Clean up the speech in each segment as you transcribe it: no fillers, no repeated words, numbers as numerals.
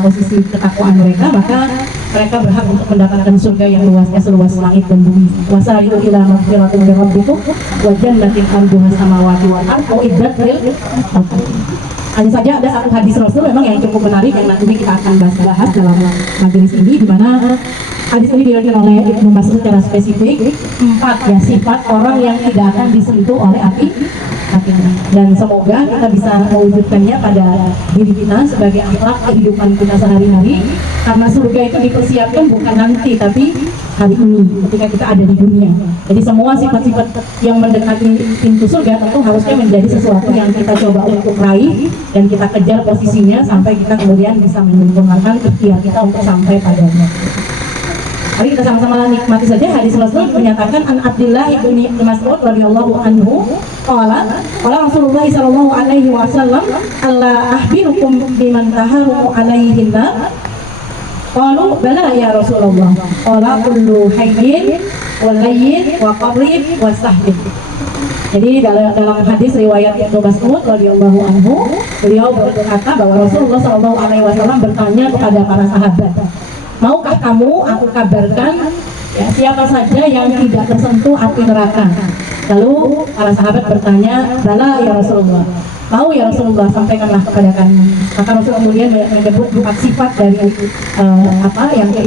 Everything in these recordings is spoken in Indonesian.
posisi ketakwaan mereka, maka mereka berhak untuk mendapatkan surga yang luasnya seluas langit dan bumi. Wasari'u ila maghfiratin min rabbikum wa jannatin 'arduha samawati wal ardu uiddat lil muttaqin. Hanya saja ada satu hadis Rasul memang yang cukup menarik yang nantinya kita akan bahas dalam majelis ini, di mana hadis ini diriwayatkan oleh Ibnu Mas'ud secara spesifik 4 sifat orang yang tidak akan disentuh oleh api. Dan semoga kita bisa mewujudkannya pada diri kita sebagai akhlak kehidupan kita sehari-hari, karena surga itu dipersiapkan bukan nanti tapi hari ini ketika kita ada di dunia. Jadi semua sifat-sifat yang mendekati pintu surga tentu harusnya menjadi sesuatu yang kita coba untuk raih dan kita kejar posisinya sampai kita kemudian bisa menyempurnakan ikhtiar kita untuk sampai padanya. Mari kita sama-sama nikmati saja hadis Rasul menyatakan an Abdullah ibni Mas'ud radhiyallahu anhu qala Rasulullah sallallahu alaihi wasallam alla ahbirukum biman taharumu alaihi nar qalu bala ya Rasulullah qala kullu hayyin wal layyin wa qarib wa sahbin. Jadi dalam hadis riwayat Ibnu Mas'ud radhiyallahu anhu, beliau berkata bahwa Rasulullah sallallahu alaihi wasallam bertanya kepada para sahabat, maukah kamu aku kabarkan siapa saja yang tidak tersentuh api neraka? Lalu para sahabat bertanya, bala ya Rasulullah, mau ya Rasulullah, sampaikanlah kepada kami. Maka Rasulullah kemudian menyebut 4 sifat dari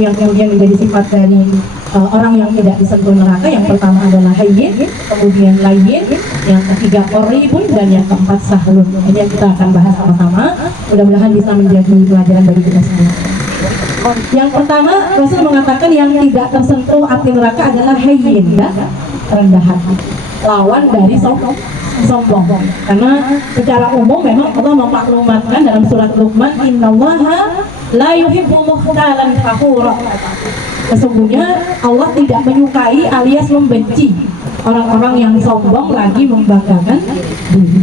yang kemudian menjadi sifat dari orang yang tidak disentuh neraka. Yang pertama adalah hayyin, kemudian layyin, yang ketiga qoribun, dan yang keempat sahlun. Ini yang kita akan bahas sama-sama. Mudah-mudahan bisa menjadi pelajaran bagi kita semua. Yang pertama, Rasul mengatakan yang tidak tersentuh api neraka adalah hayyin, rendah hati, lawan dari sombong. Karena secara umum memang Allah memaklumatkan dalam surat Luqman, innallaha la yuhibbu mukhtalan fakhura. Sesungguhnya Allah tidak menyukai alias membenci orang-orang yang sombong lagi membanggakan diri.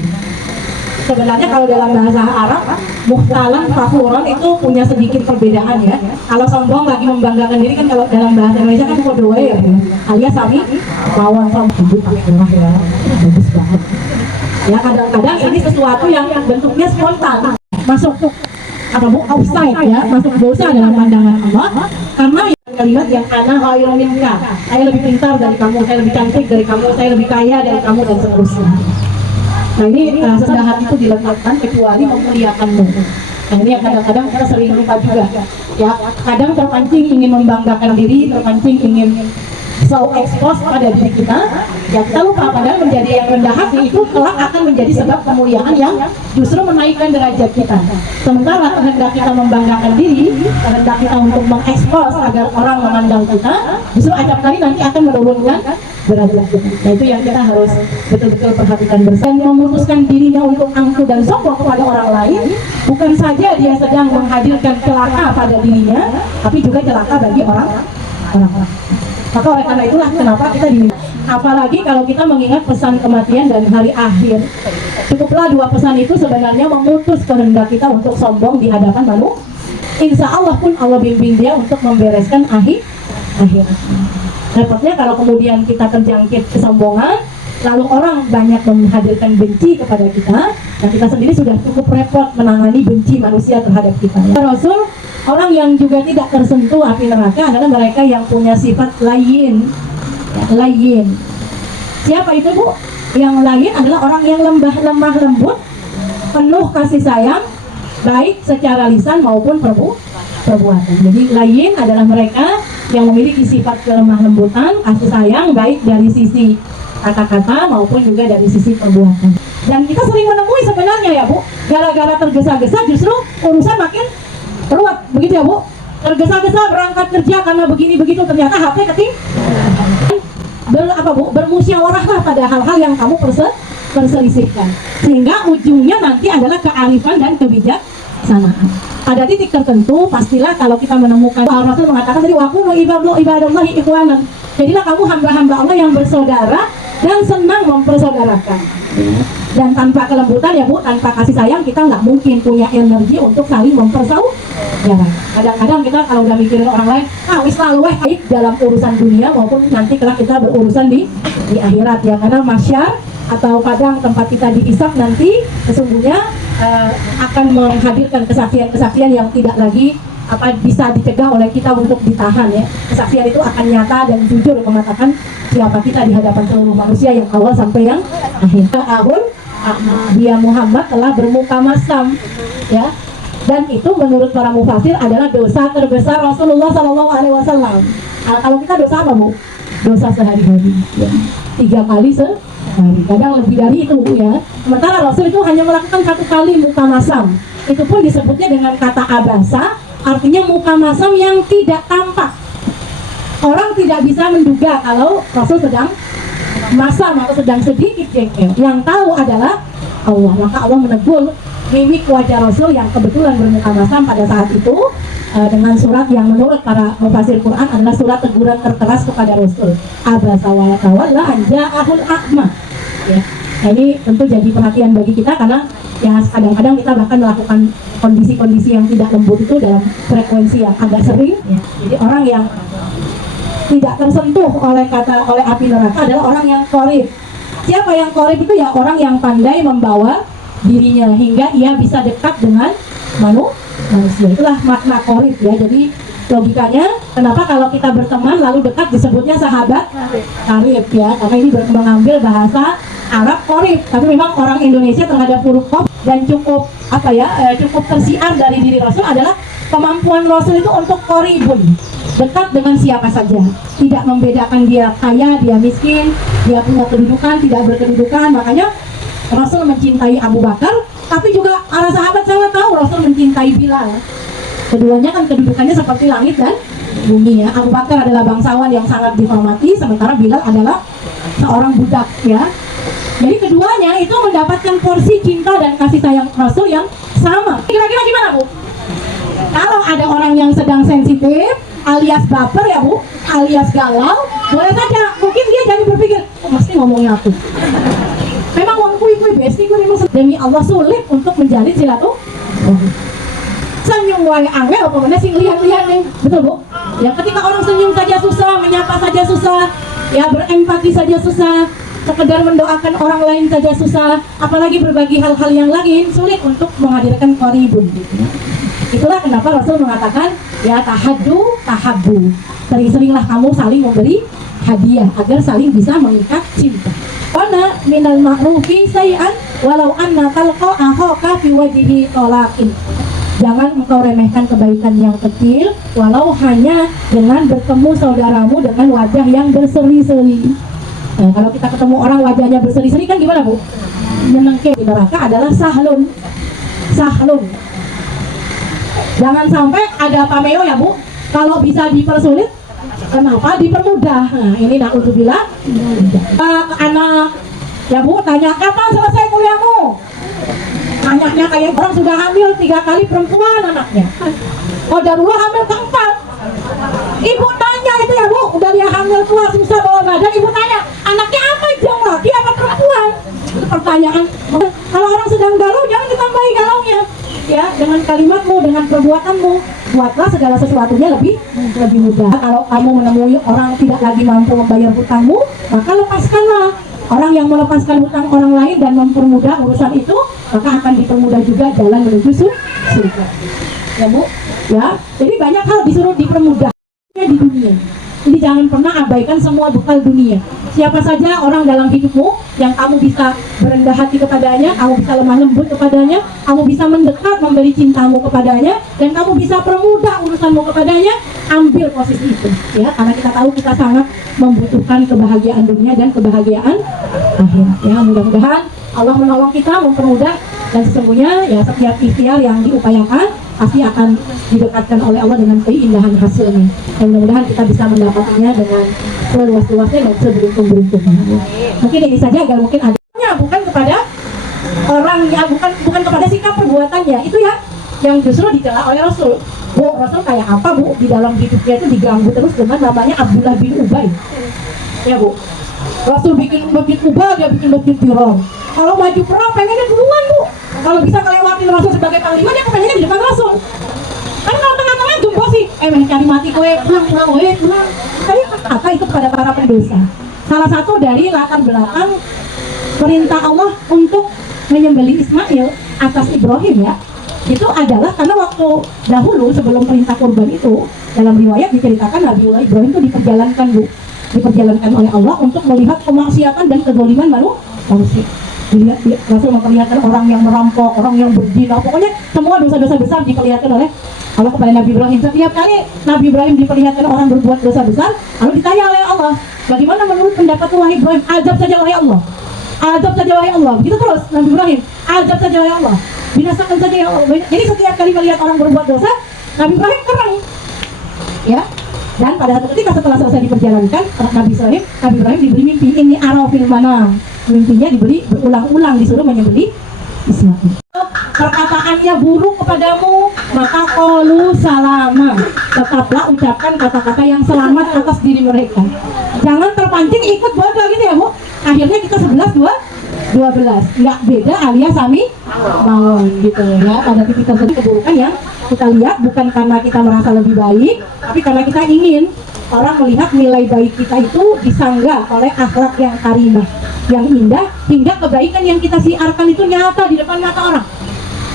Sebenarnya kalau dalam bahasa Arab, mukhtalan fakhuron itu punya sedikit perbedaan ya. Kalau sombong lagi membanggakan diri kan kalau dalam bahasa Indonesia kan kode ya, alias sami lawan sombong ya, bagus banget. Ya kadang-kadang ini sesuatu yang bentuknya spontan, masuk offside ya, masuk dosa dalam pandangan Allah, karena kalimat yang ana khairun minka, saya lebih pintar dari kamu, saya lebih cantik dari kamu, saya lebih kaya dari kamu, dan seterusnya. Nah ini rendah hati itu diletakkan kecuali memuliakanmu. Nah ini yang kadang-kadang kita sering lupa juga ya, kadang terpancing ingin membanggakan diri, terpancing ingin so expose pada diri kita ya, kita lupa padahal menjadi yang rendah hati itu kelak akan menjadi sebab kemuliaan yang justru menaikkan derajat kita. Sementara kehendak kita membanggakan diri, kehendak kita untuk mengekspos agar orang memandang kita, justru acap kali nanti akan menurunkan derajat kita. Nah itu yang kita harus betul-betul perhatikan bersama. Memutuskan dirinya untuk angkuh dan sombong kepada orang lain, bukan saja dia sedang menghadirkan celaka pada dirinya, tapi juga celaka bagi orang-orang. Maka oleh karena itulah kenapa kita diminta, apalagi kalau kita mengingat pesan kematian dan hari akhir, cukuplah 2 pesan itu sebenarnya memutus kehendak kita untuk sombong di hadapan manusia. Insya Allah pun Allah bimbing dia untuk membereskan akhir. Repotnya kalau kemudian kita terjangkit kesombongan, lalu orang banyak menghadirkan benci kepada kita, dan kita sendiri sudah cukup repot menangani benci manusia terhadap kita. Rasul, orang yang juga tidak tersentuh api neraka adalah mereka yang punya sifat layyin. Layyin. Siapa itu Bu? Yang layyin adalah orang yang lemah lembut, penuh kasih sayang, baik secara lisan maupun perbuatan. Jadi layyin adalah mereka yang memiliki sifat kelemah lembutan, kasih sayang, baik dari sisi kata-kata maupun juga dari sisi perbuatan. Dan kita sering menemui sebenarnya ya Bu, gara-gara tergesa-gesa justru urusan makin ruwet, begitu ya Bu. Tergesa-gesa berangkat kerja karena begini begitu, ternyata HP bermusyawarahlah pada hal-hal yang kamu perselisihkan, sehingga ujungnya nanti adalah kearifan dan kebijaksanaan. Pada titik tertentu pastilah kalau kita menemukan, Rasul mengatakan tadi, waku ibadallahi ikhwanan, jadilah kamu hamba-hamba Allah yang bersaudara dan senang mempersaudarakan. Dan tanpa kelembutan ya Bu, tanpa kasih sayang, kita nggak mungkin punya energi untuk saling mempersaudarakan. Kadang-kadang kita kalau udah mikirin orang lain, wis lalu baik dalam urusan dunia maupun nanti kelak kita berurusan di akhirat ya, karena masyar atau padang tempat kita dihisab nanti sesungguhnya akan menghadirkan kesaksian-kesaksian yang tidak lagi bisa dicegah oleh kita untuk ditahan ya. Kesaksian itu akan nyata dan jujur mengatakan siapa kita di hadapan seluruh manusia yang awal sampai yang akhir. Dia Muhammad telah bermuka masam ya. Dan itu menurut para mufasir adalah dosa terbesar Rasulullah SAW. Kalau kita dosa apa Bu? Dosa sehari-hari ya. 3 kali sehari, kadang lebih dari itu ya. Sementara Rasul itu hanya melakukan 1 kali muka masam. Itu pun disebutnya dengan kata abasa, artinya muka masam yang tidak tampak. Orang tidak bisa menduga kalau Rasul sedang masam atau sedang sedikit jengkel. Yang tahu adalah Allah. Maka Allah menegur mimik wajah Rasul yang kebetulan bermuka masam pada saat itu dengan surat yang menurut para mufasir Quran adalah surat teguran terkeras kepada Rasul. Abasa wa tawalla an ja'ahul a'ma. Ya. Nah, ini tentu jadi perhatian bagi kita karena ya kadang-kadang kita bahkan melakukan kondisi-kondisi yang tidak lembut itu dalam frekuensi yang agak sering ya. Jadi orang yang tidak tersentuh oleh api neraka adalah orang yang qorib. Siapa yang qorib itu ya orang yang pandai membawa dirinya hingga ia bisa dekat dengan manusia. Itulah makna qorib ya. Jadi logikanya kenapa kalau kita berteman lalu dekat disebutnya sahabat qarib ya, karena ini mengambil bahasa Arab qorib, tapi memang orang Indonesia terhadap huruf qaf dan cukup cukup tersiar dari diri Rasul adalah kemampuan Rasul itu untuk qoribun, dekat dengan siapa saja, tidak membedakan dia kaya, dia miskin, dia punya kedudukan, tidak berkedudukan. Makanya Rasul mencintai Abu Bakar, tapi juga para sahabat sangat tahu Rasul mencintai Bilal. Keduanya kan kedudukannya seperti langit dan bumi ya. Abu Bakar adalah bangsawan yang sangat dihormati, sementara Bilal adalah seorang budak ya. Jadi keduanya itu mendapatkan porsi cinta dan kasih sayang Rasul yang sama. Kira-kira gimana Bu? Kalau ada orang yang sedang sensitif, alias baper ya Bu, alias galau, boleh saja mungkin dia jadi berpikir, oh mesti ngomongnya aku. Memang wong kui besti gue memang demi Allah sulit untuk menjalin silaturahmi. Senyum wae angel apa mana sing lihat-lihat nih, betul Bu? Ya ketika orang senyum saja susah, menyapa saja susah, ya berempati saja susah, sekedar mendoakan orang lain saja susah, apalagi berbagi hal-hal yang lain sulit untuk menghadirkan qoribun. Itulah kenapa Rasul mengatakan ya tahaddu tahabbu. Sering-seringlah kamu saling memberi hadiah agar saling bisa mengikat cinta. Karena minal ma'rufi say'an walau anna talqa akhaka fi wajhihi talaqin. Jangan engkau remehkan kebaikan yang kecil walau hanya dengan bertemu saudaramu dengan wajah yang berseri-seri. Nah, kalau kita ketemu orang wajahnya berseri-seri kan gimana Bu? Menengke di neraka adalah sahlun. Jangan sampai ada pameo ya Bu. Kalau bisa dipersulit, kenapa dipermudah? Nah, ini na'udzubillah. Anak ya Bu tanya kapan selesai kuliahmu? Anaknya kayak orang sudah hamil 3 kali perempuan anaknya. Oh darulah hamil keempat. Ibu tanya itu ya Bu, udah dia hamil tua susah bawa badan, ibu tanya anaknya apa jong laki apa perempuan? Itu pertanyaan. Kalau orang sedang galau jangan ditambahi galaunya. Ya dengan kalimatmu, dengan perbuatanmu, buatlah segala sesuatunya lebih mudah. Kalau kamu menemui orang tidak lagi mampu membayar hutangmu, maka lepaskanlah. Orang yang melepaskan hutang orang lain dan mempermudah urusan itu, maka akan dipermudah juga jalan menuju surga. Ya Bu, ya. Jadi banyak hal disuruh dipermudah di dunia. Jadi jangan pernah abaikan semua bekal dunia. Siapa saja orang dalam hidupmu yang kamu bisa berendah hati kepadanya, kamu bisa lemah lembut kepadanya, kamu bisa mendekat memberi cintamu kepadanya, dan kamu bisa permudah urusanmu kepadanya, ambil posisi itu ya, karena kita tahu kita sangat membutuhkan kebahagiaan dunia dan kebahagiaan akhirat ya. Mudah-mudahan Allah menolong kita mempermudah, dan sesungguhnya ya setiap ikhtiar yang diupayakan pasti akan didekatkan oleh Allah dengan keindahan hasilnya, dan mudah-mudahan kita bisa mendapatkannya dengan seluas-luasnya dan seberuntung-beruntungnya. Mungkin ini saja, agar mungkin adanya bukan kepada orangnya, bukan kepada sikap perbuatannya itu ya yang justru dicela oleh Rasul. Bu, Rasul kayak apa Bu? Di dalam hidupnya itu diganggu terus dengan namanya Abdullah bin Ubay. Ya Bu, Rasul bikin masjid Kuba, dia bikin masjid Tiror. Kalau maju perang pengennya duluan Bu. Kalau bisa ngelewatin Rasul sebagai panglima, dia pengennya di depan Rasul. Kan kalau tengah-tengah jumbo sih, cari mati kowe, pulang. Tapi kata itu kepada para pendosa. Salah satu dari latar belakang perintah Allah untuk menyembelih Ismail atas Ibrahim ya, itu adalah karena waktu dahulu sebelum perintah kurban itu, dalam riwayat diceritakan Nabi Ibrahim itu diperjalankan oleh Allah untuk melihat kemaksiatan dan kezaliman manusia. Rasul memperlihatkan orang yang merampok, orang yang berzina, pokoknya semua dosa-dosa besar diperlihatkan oleh Allah kepada Nabi Ibrahim. Setiap kali Nabi Ibrahim diperlihatkan orang berbuat dosa besar, lalu ditanya oleh Allah, bagaimana menurut pendapat wahai Ibrahim? Azab saja wahai Allah, azab saja wahai Allah. Begitu terus Nabi Ibrahim, azab saja wahai Allah, binasakan saja ya Allah. Jadi setiap kali melihat orang berbuat dosa, Nabi Ibrahim kerang, ya. Dan pada satu ketika setelah selesai diperjalankan, Nabi Ibrahim diberi mimpi, ini arafil manam. Mimpinya diberi berulang-ulang, disuruh menyembelih Ismail. Perkataannya buruk kepadamu, maka qalu salama, tetaplah ucapkan kata-kata yang selamat atas diri mereka. Jangan terpancing ikut bodoh gitu ya Bu. Akhirnya kita 11-12, nggak beda alias sami mawon gitu ya. Pada titik tertentu keburukan yang kita lihat bukan karena kita merasa lebih baik, tapi karena kita ingin orang melihat nilai baik kita itu disanggah oleh akhlak yang karimah, yang indah, hingga kebaikan yang kita siarkan itu nyata di depan mata orang.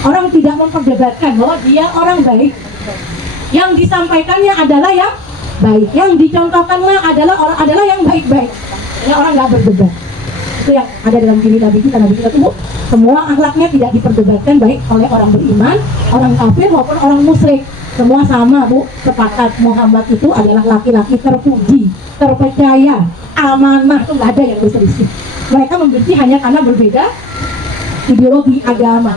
Orang tidak memperdebatkan bahwa dia orang baik. Yang disampaikannya adalah yang baik, yang dicontohkanlah adalah yang baik-baik. Ya, orang nggak berdebat. Itu yang ada dalam diri Nabi kita itu, semua akhlaknya tidak diperdebatkan, baik oleh orang beriman, orang kafir maupun orang musyrik. Semua sama Bu, sepakat Muhammad itu adalah laki-laki terpuji, terpercaya, amanah, itu nggak ada yang berselisih. Mereka membenci hanya karena berbeda ideologi agama.